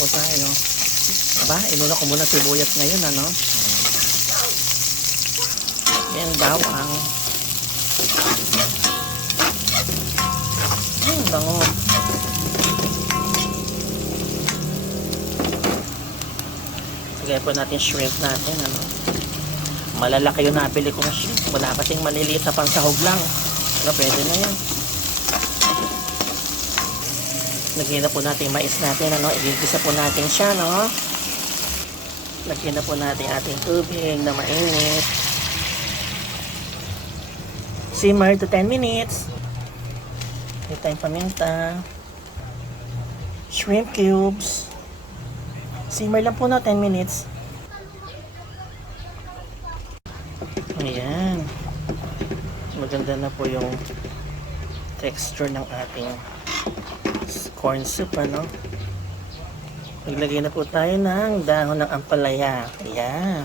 po tayo. Aba, inuna ko muna sibuyas ngayon, ano? Yan, bawang. Bango. Lagyan po natin shrimp natin, ano? Malalaki yung nabili kong shrimp. Wala kasing maliliit na pansahog lang. Pero pwede na yan. Lagyan na po natin yung mais natin, ano? Igigisa po natin siya, no? Lagyan na po natin ating tubig na mainit. Simmer to 10 minutes. Ito tayong paminta. Shrimp cubes. Simmer lang po na 10 minutes. Ayan. Maganda na po yung texture ng ating corn soup, ano? Maglagay na po tayo ng dahon ng ampalaya. Ayan.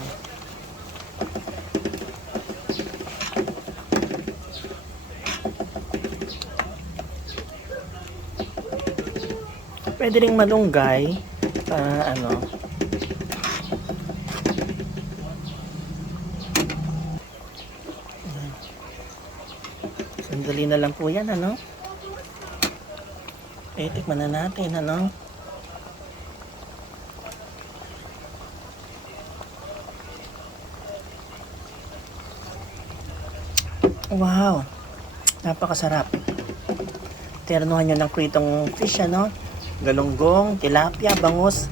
Pwede ring malunggay para ano. Sandali na lang po yan, ano? Tikman na natin, ano? Wow! Napakasarap. Ternuhan nyo ng pritong fish, ano? Galunggong, tilapia, bangus.